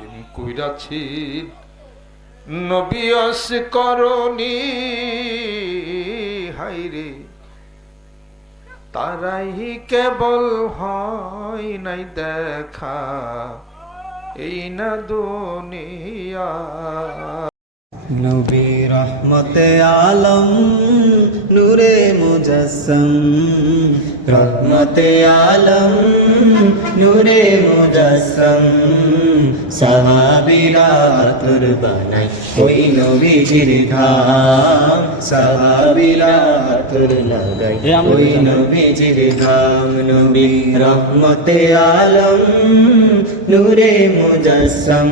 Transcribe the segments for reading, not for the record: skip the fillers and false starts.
প্রেম কইরাছি নবী আস করনি হাইরে তারাই কেবল হয় নাই দেখা এই না দুনিয়া। নবী রহমতে আলম নূরে মুজাসসম রহমতে আলম নূরে মুজাসসম সাহাবীরা আতর বানাই ওই নবীজির ঘাম সাহাবীরা আতর লাগাই ওই নবীজির ঘাম। নবী রহমতে আলম নূরে মুজাসসম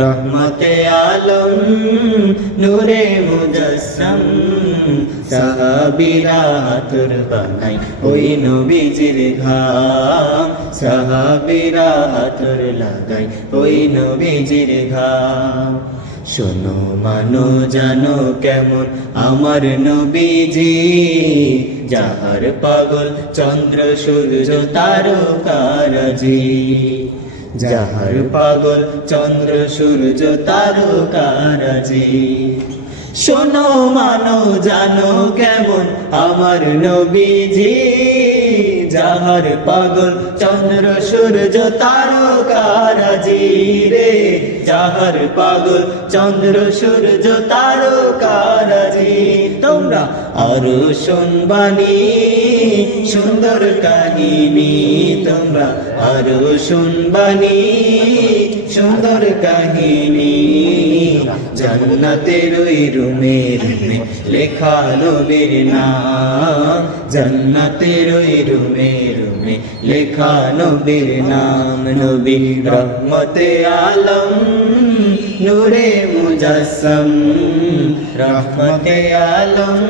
রহমতে আলম নূরে মুজাসসম সাহাবীরা আতর বানাই ওই নবীজির ঘাম সাহাবীরা আতর লাগাই ওই নবীজির ঘাম। শোনো মানো জানো কেমন আমার নবীজি যাহার পাগল চন্দ্র সূর্য তারকারাজি যাহার পাগল চন্দ্র সূর্য তারকারাজি। শোনো মানো জানো কেমন আমার নবীজি যাহার পাগল চন্দ্র সূর্য তারকারাজি রে যাহার পাগল চন্দ্র সূর্য তারকারাজি। তোমরা আরো শুনবানি সুন্দর কাহিনী তোমরা আরো শুনবানি সুন্দর কাহিনী জান্নাতের ওই রুমে লেখা নবীর নাম জান্নাতের ওই রুমে লেখা নবীর নাম। নবী রহমতে আলম নূরে মুজাসসম রহমতে আলম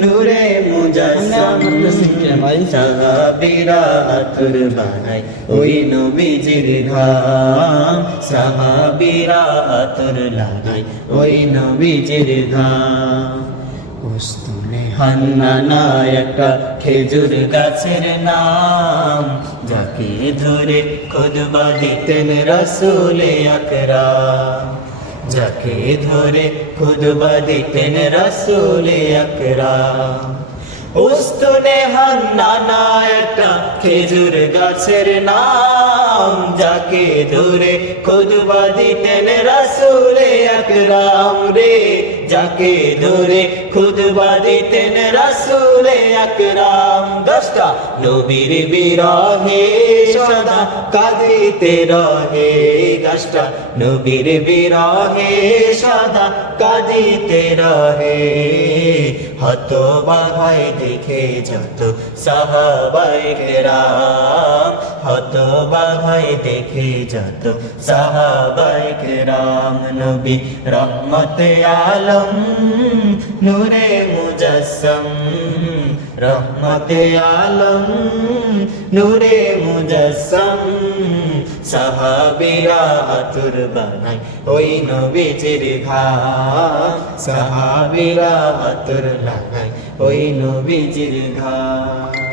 নূরে মুজাসসম সাহাবীরা আতর বানাই ওই নবীজির ঘাম সাহাবীরা আতর লাগাই ওই নবীজির ঘাম। উস্তুনে হান্নানা একটা খেজুর গাছের নাম যাকে ধরে খুতবা দিতেন রাসূলে আকরাম যাকে ধরে খুতবা দিতেন রাসূলে আকরাম। উস্তুনে হান্নানা একটা খেজুর গাছের নাম যাকে ধরে খুতবা দিতেন রাসূলে আকরাম রে যাকে ধরে খুতবা দিতেন রাসূলে আকরাম। দশটা নবীর বিরহে সদা কাঁদিতে রহে দশটা নবীর বিরহে সদা কাঁদিতে রহে হতবাগায় দেখে যত সাহাবায়ে কেরাম হতবাগায় দেখে যত সাহাবায়ে কেরাম। নবী রহমতে আলম নূরে মুজাসসম রহমতে আলম নূরে মুজাসসম সাহাবীরা আতর বানাই ওই নবীজির ঘাম সাহাবীরা আতর লাগাই ওই নবীজির ঘাম।